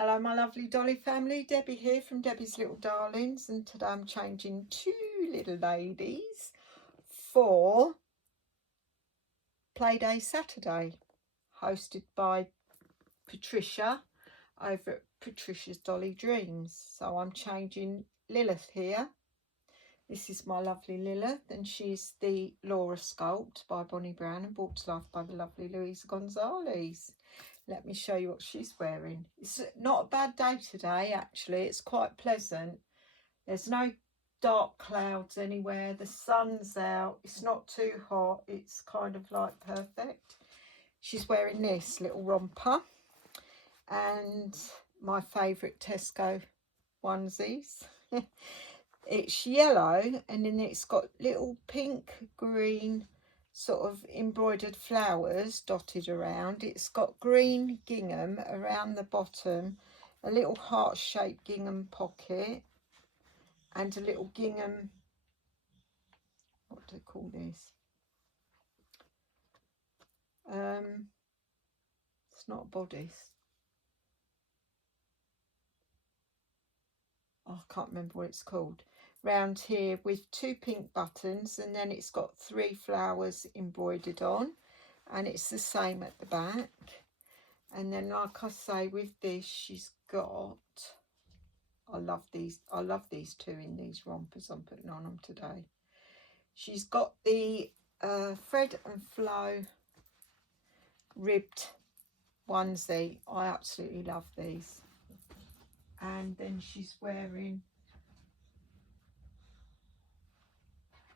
Hello my lovely dolly family, Debbie here from Debbie's Little Darlings, and today I'm changing two little ladies for Playday Saturday, hosted by Patricia over at Patricia's Dolly Dreams. So I'm changing Lilith here. This is my lovely Lilith, and she's the Laura Sculpt by Bonnie Brown and brought to life by the lovely Louisa Gonzalez. Let me show you what she's wearing. It's not a bad day today, actually. It's quite pleasant. There's no dark clouds anywhere. The sun's out. It's not too hot. It's kind of like perfect. She's wearing this little romper and my favourite Tesco onesies. It's yellow, and then it's got little pink, green, sort of embroidered flowers dotted around. It's got green gingham around the bottom, a little heart-shaped gingham pocket, and a little gingham, what do they call this? It's not a bodice. Oh, I can't remember what it's called. Round here with two pink buttons, and then it's got 3 flowers embroidered on, and it's the same at the back. And then, like I say, with this she's got, I love these two in these rompers I'm putting on them today. She's got the Fred and Flo ribbed onesie. I absolutely love these. And then she's wearing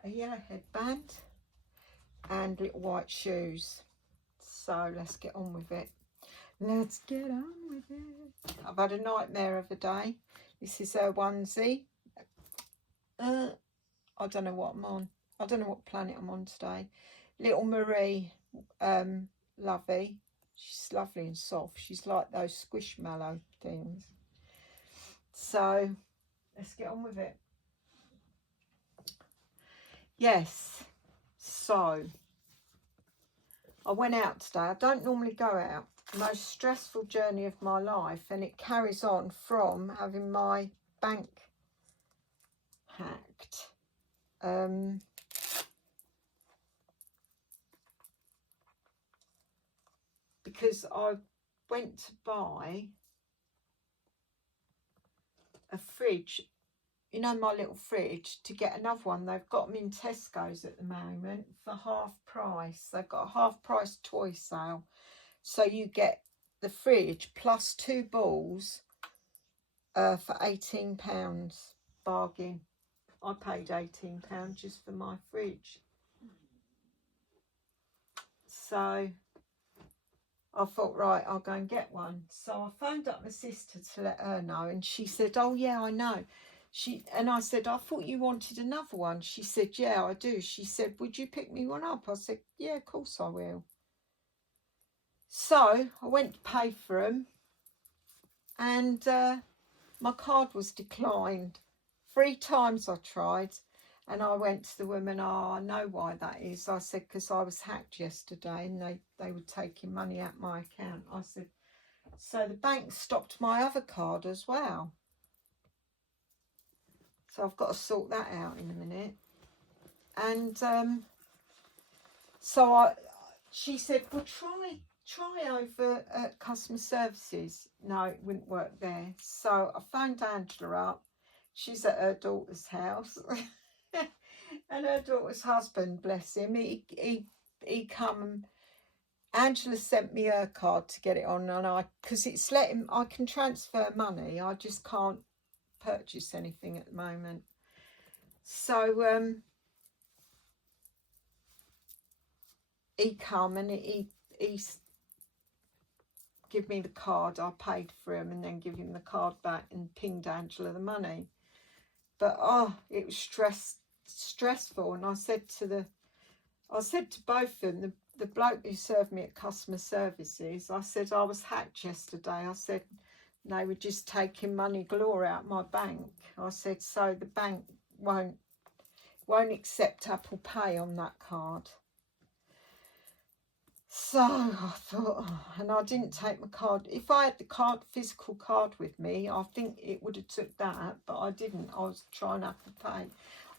a yellow headband and little white shoes. So let's get on with it. Let's get on with it. I've had a nightmare of a day. This is her onesie. I don't know what I'm on. I don't know what planet I'm on today. Little Marie, lovey. She's lovely and soft. She's like those squishmallow things. So let's get on with it. Yes, so I went out today. I don't normally go out. Most stressful journey of my life, and it carries on from having my bank hacked. Because I went to buy a fridge, you know, my little fridge, to get another one. They've got them in Tesco's at the moment for half price. They've got a half price toy sale. So you get the fridge plus 2 balls for £18. Bargain. I paid £18 just for my fridge. So I thought, right, I'll go and get one. So I phoned up my sister to let her know, and she said, oh yeah, I know. And I said, I thought you wanted another one. She said, yeah, I do. She said, would you pick me one up? I said, yeah, of course I will. So I went to pay for them, and my card was declined. 3 times I tried, and I went to the woman, oh, I know why that is. I said, because I was hacked yesterday and they were taking money out my account. I said, so the bank stopped my other card as well. So I've got to sort that out in a minute. And she said, well, try over at customer services. No, it wouldn't work there. So I phoned Angela up. She's at her daughter's house. And her daughter's husband, bless him, he come. Angela sent me her card to get it on, and because it's letting, I can transfer money, I just can't purchase anything at the moment. So he come and he give me the card. I paid for him and then give him the card back and pinged Angela the money. But it was stressful. And I said to both of them, the bloke who served me at customer services, I said I was hacked yesterday. I said they were just taking money galore out my bank. I said, so the bank won't accept Apple Pay on that card. So I thought, oh, and I didn't take my card. If I had the physical card with me, I think it would have took that, but I didn't. I was trying to pay.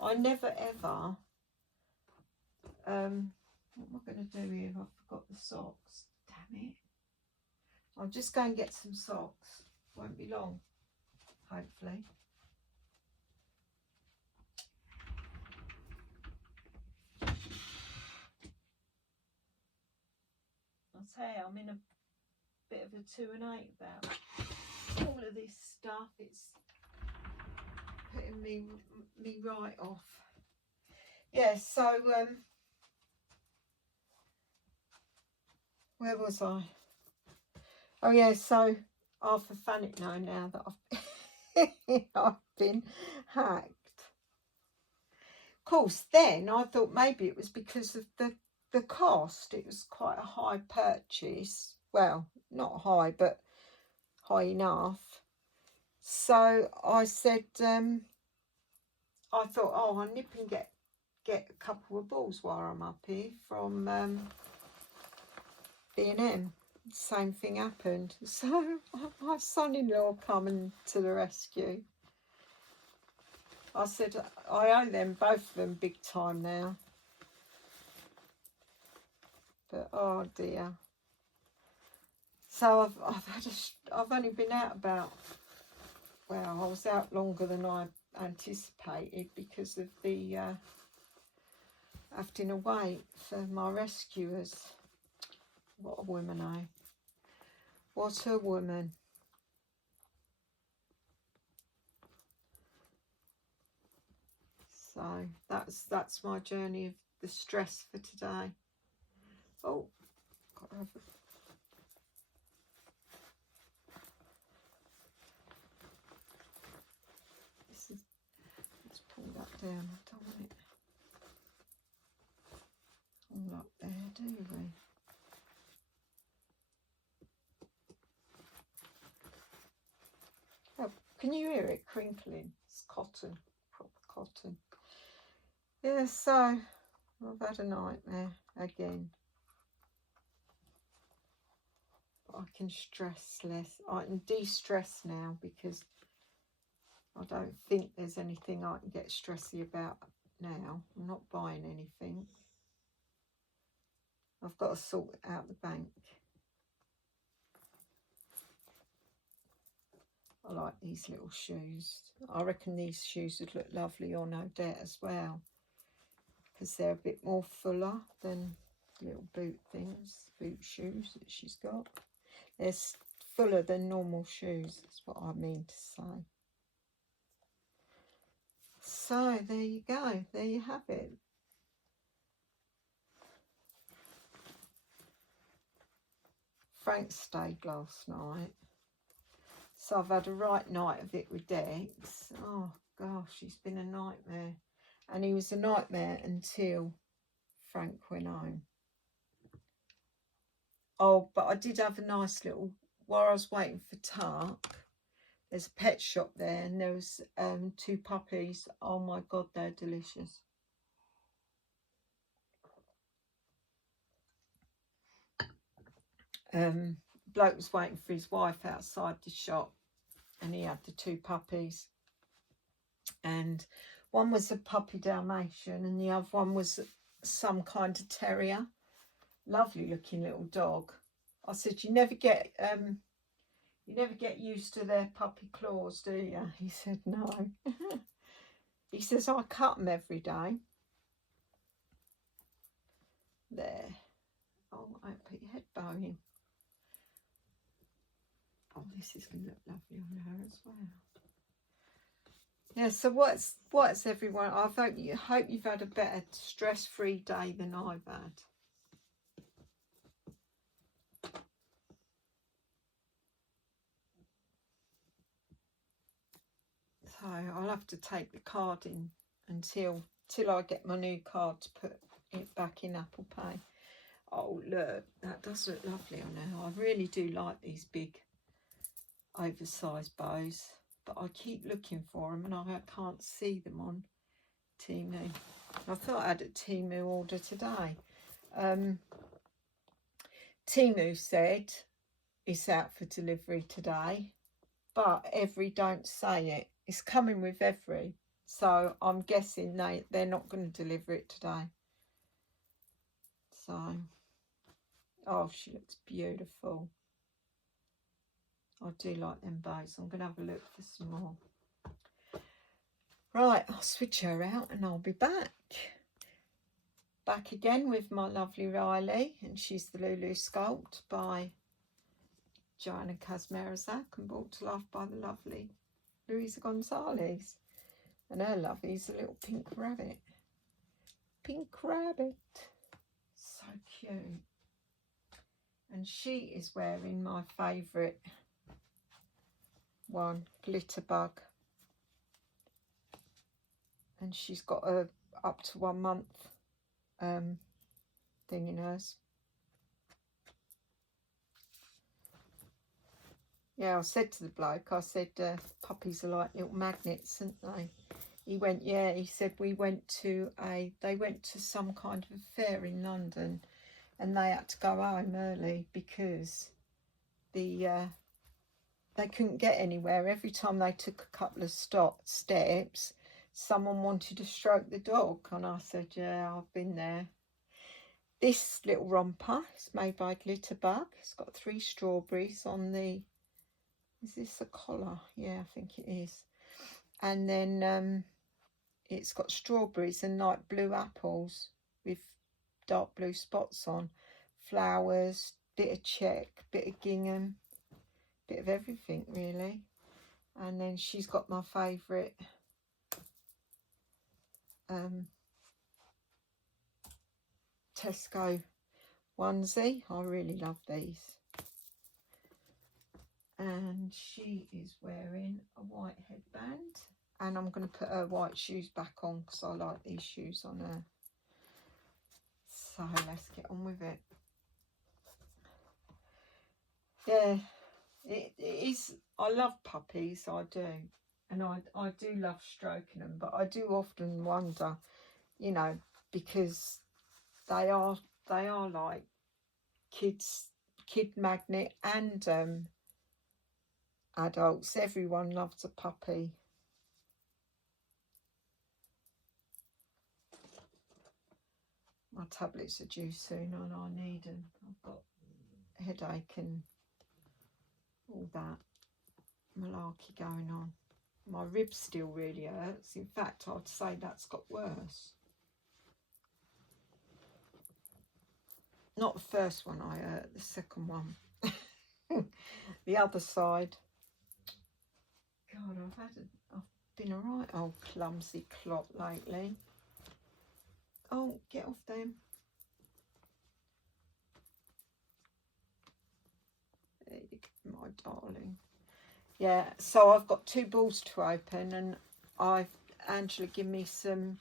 I never ever, what am I going to do here? I forgot the socks. Damn it. I'll just go and get some socks. Won't be long, hopefully. I'll say I'm in a bit of a 2 and 8 about all of this stuff. It's putting me right off. Yeah, so where was I? Oh yeah, so Arthur Fanick now that I've been hacked. Of course, then I thought maybe it was because of the cost. It was quite a high purchase. Well, not high, but high enough. So I said, I thought, oh, I'll nip and get a couple of balls while I'm up here from B&M. Same thing happened. So my son-in-law coming to the rescue. I said, I owe them, both of them, big time now. But oh dear. So I've only been out about, well, I was out longer than I anticipated because of the having to wait for my rescuers. What a woman, eh? What a woman. So that's my journey of the stress for today. Oh, got to have a... Let's pull that down. I don't want it all up there, do we? Oh, can you hear it crinkling? It's cotton, proper cotton. Yeah, so I've had a nightmare again. But I can stress less. I can de-stress now because I don't think there's anything I can get stressy about now. I'm not buying anything. I've got to sort out the bank. I like these little shoes. I reckon these shoes would look lovely on Odette as well, because they're a bit more fuller than little boot things, boot shoes that she's got. They're fuller than normal shoes, that's what I mean to say. So there you go, there you have it. Frank stayed last night, so I've had a right night of it with Dex. Oh gosh, he's been a nightmare, and he was a nightmare until Frank went home. Oh, but I did have a nice little, while I was waiting for Tark, there's a pet shop there, and there was 2 puppies. Oh my God, they're delicious. Bloke was waiting for his wife outside the shop, and he had the 2 puppies. And one was a puppy Dalmatian, and the other one was some kind of terrier. Lovely looking little dog. I said, you never get used to their puppy claws, do you? He said, no. He says, I cut them every day. There. Oh, I put your head bowing. Oh, this is going to look lovely on her as well. Yeah, so what's everyone? I hope you've had a better stress-free day than I've had. So I'll have to take the card in until I get my new card to put it back in Apple Pay. Oh look, that does look lovely on her. I really do like these big oversized bows, but I keep looking for them and I can't see them on Temu. I thought I had a Temu order today. Timu said it's out for delivery today, but Every don't say it. It's coming with Every, so I'm guessing they're not going to deliver it today. So, oh, she looks beautiful. I do like them bows. I'm going to have a look for some more. Right, I'll switch her out and I'll be back. Back again with my lovely Riley, and she's the Lulu Sculpt by Joanna Kazmerazak and brought to life by the lovely Louisa Gonzalez. And her lovey's a little pink rabbit. Pink rabbit. So cute. And she is wearing my favourite one, Glitter Bug. And she's got a up to 1 month thing in hers. Yeah, I said to the bloke, I said, puppies are like little magnets, aren't they? He went, yeah, he said they went to some kind of fair in London and they had to go home early because they couldn't get anywhere. Every time they took a couple of steps, someone wanted to stroke the dog. And I said, yeah, I've been there. This little romper is made by Glitter Bug. It's got 3 strawberries on the... Is this a collar? Yeah, I think it is. And then it's got strawberries and light blue apples with dark blue spots on. Flowers, bit of check, bit of gingham, bit of everything really. And then she's got my favourite Tesco onesie. I really love these. And she is wearing a white headband, and I'm going to put her white shoes back on because I like these shoes on her. So let's get on with it. Yeah, it is. I love puppies, I do, and I do love stroking them, but I do often wonder, you know, because they are like kid magnet and adults. Everyone loves a puppy. My tablets are due soon and I need them. I've got a headache and all that malarkey going on. My ribs still really hurts. In fact, I'd say that's got worse. Not the first one I hurt, the second one. The other side. God, I've been a right old clumsy clot lately. Oh, get off them. There you go, my darling. Yeah, so I've got 2 balls to open, and Angela give me some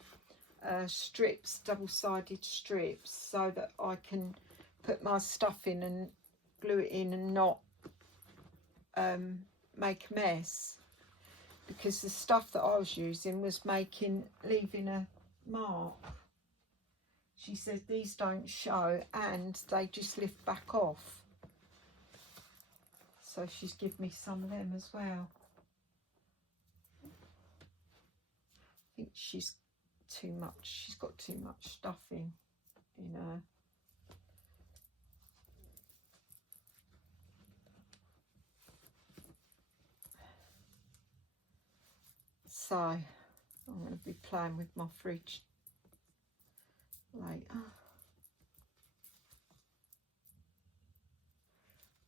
strips, double-sided strips, so that I can put my stuff in and glue it in and not make a mess, because the stuff that I was using was leaving a mark. She said these don't show and they just lift back off, so she's given me some of them as well. I think she's got too much stuff in her. So I'm going to be playing with my fridge later.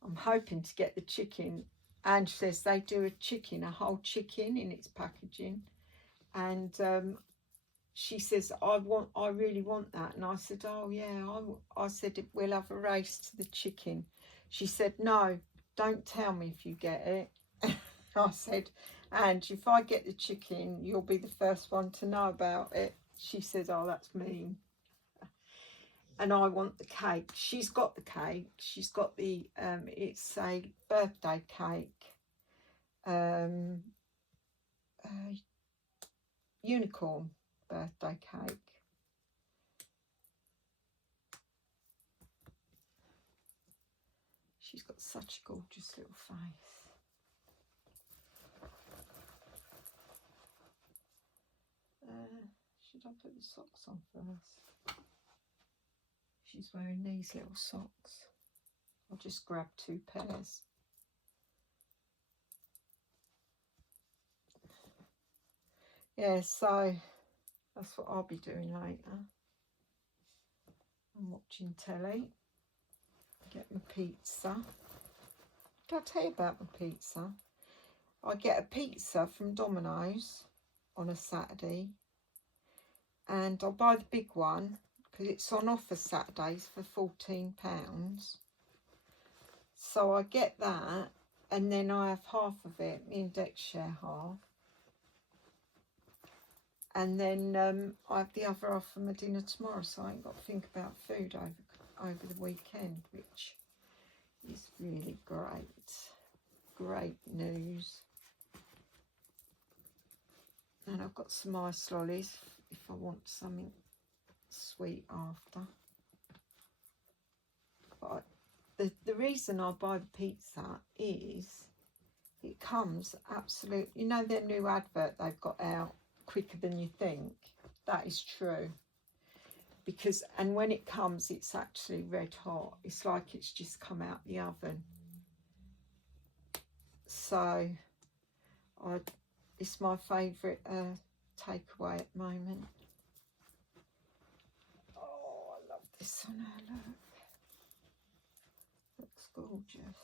I'm hoping to get the chicken. Ange says they do a whole chicken in its packaging, and she says I really want that, and I said, oh yeah, I said we'll have a race to the chicken. She said, no, don't tell me if you get it. I said, and if I get the chicken, you'll be the first one to know about it. She said, oh, that's mean. And I want the cake. She's got the cake. She's got the, it's a birthday cake. Unicorn birthday cake. She's got such a gorgeous little face. Should I put the socks on first? She's wearing these little socks. I'll just grab 2 pairs. Yeah, so that's what I'll be doing later. I'm watching telly, get my pizza. Did I tell you about my pizza? I get a pizza from Domino's on a Saturday, and I'll buy the big one because it's on offer Saturdays for £14. So I get that, and then I have half of it. Me and Dex share half. And then I have the other half for my dinner tomorrow, so I ain't got to think about food over the weekend, which is really great. Great news. And I've got some ice lollies if I want something sweet after. But the reason I buy the pizza is it comes absolute, you know, their new advert they've got out, quicker than you think. That is true, because and when it comes, it's actually red hot. It's like it's just come out the oven. So it's my favourite takeaway at the moment. Oh, I love this on her. Look, looks gorgeous.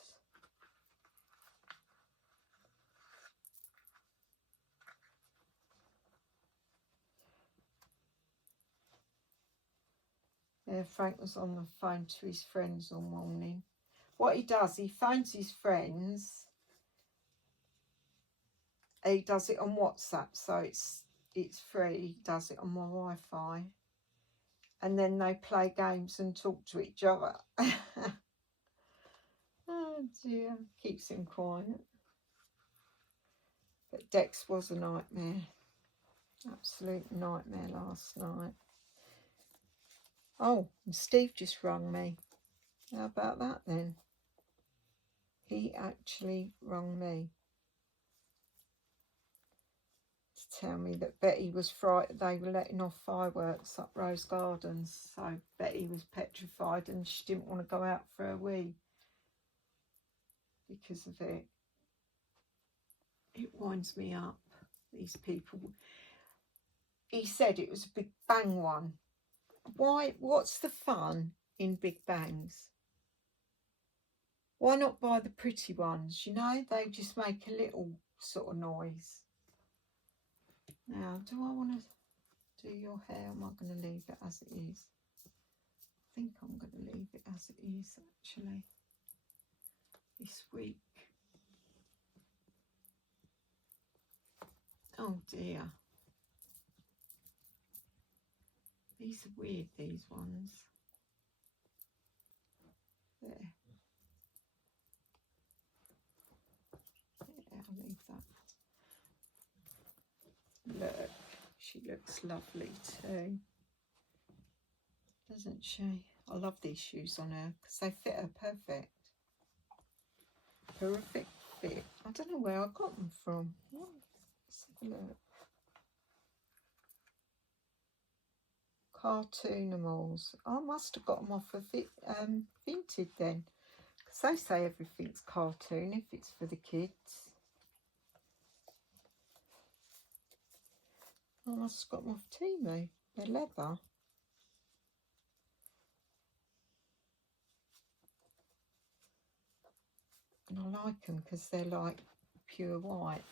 Yeah, Frank was on the phone to his friends all morning. What he does, he phones his friends. He does it on WhatsApp, so it's free. He does it on my Wi-Fi. And then they play games and talk to each other. Oh dear, keeps him quiet. But Dex was a nightmare. Absolute nightmare last night. Oh, and Steve just rung me. How about that then? He actually rung me to tell me that Betty was frightened. They were letting off fireworks up Rose Gardens, so Betty was petrified and she didn't want to go out for a wee because of it. It winds me up, these people. He said it was a big bang one. Why? What's the fun in big bangs? Why not buy the pretty ones? You know, they just make a little sort of noise. Now, do I want to do your hair? Am I going to leave it as it is? I think I'm going to leave it as it is, actually, this week. Oh dear. These are weird, these ones. There. Yeah, I'll leave that. Look, she looks lovely too, doesn't she? I love these shoes on her because they fit her perfect. Perfect fit. I don't know where I got them from. Let's have a look. Cartoonimals. I must have got them off of Vinted then, because they say everything's cartoon if it's for the kids. I must have got them off Temu. They're leather. And I like them because they're like pure white.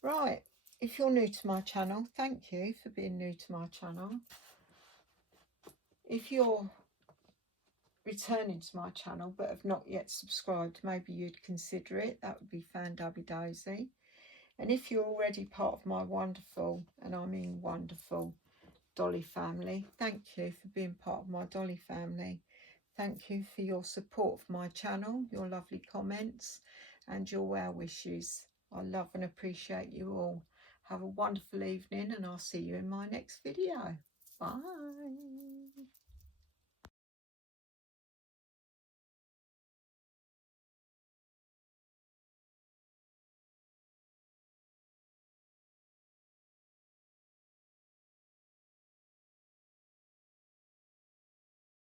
Right, if you're new to my channel, thank you for being new to my channel. If you're returning to my channel but have not yet subscribed, maybe you'd consider it. That would be fan-dabby-dozy. And if you're already part of my wonderful, and I mean wonderful, Dolly family, thank you for being part of my Dolly family. Thank you for your support of my channel, your lovely comments and your well wishes. I love and appreciate you all. Have a wonderful evening and I'll see you in my next video. Bye.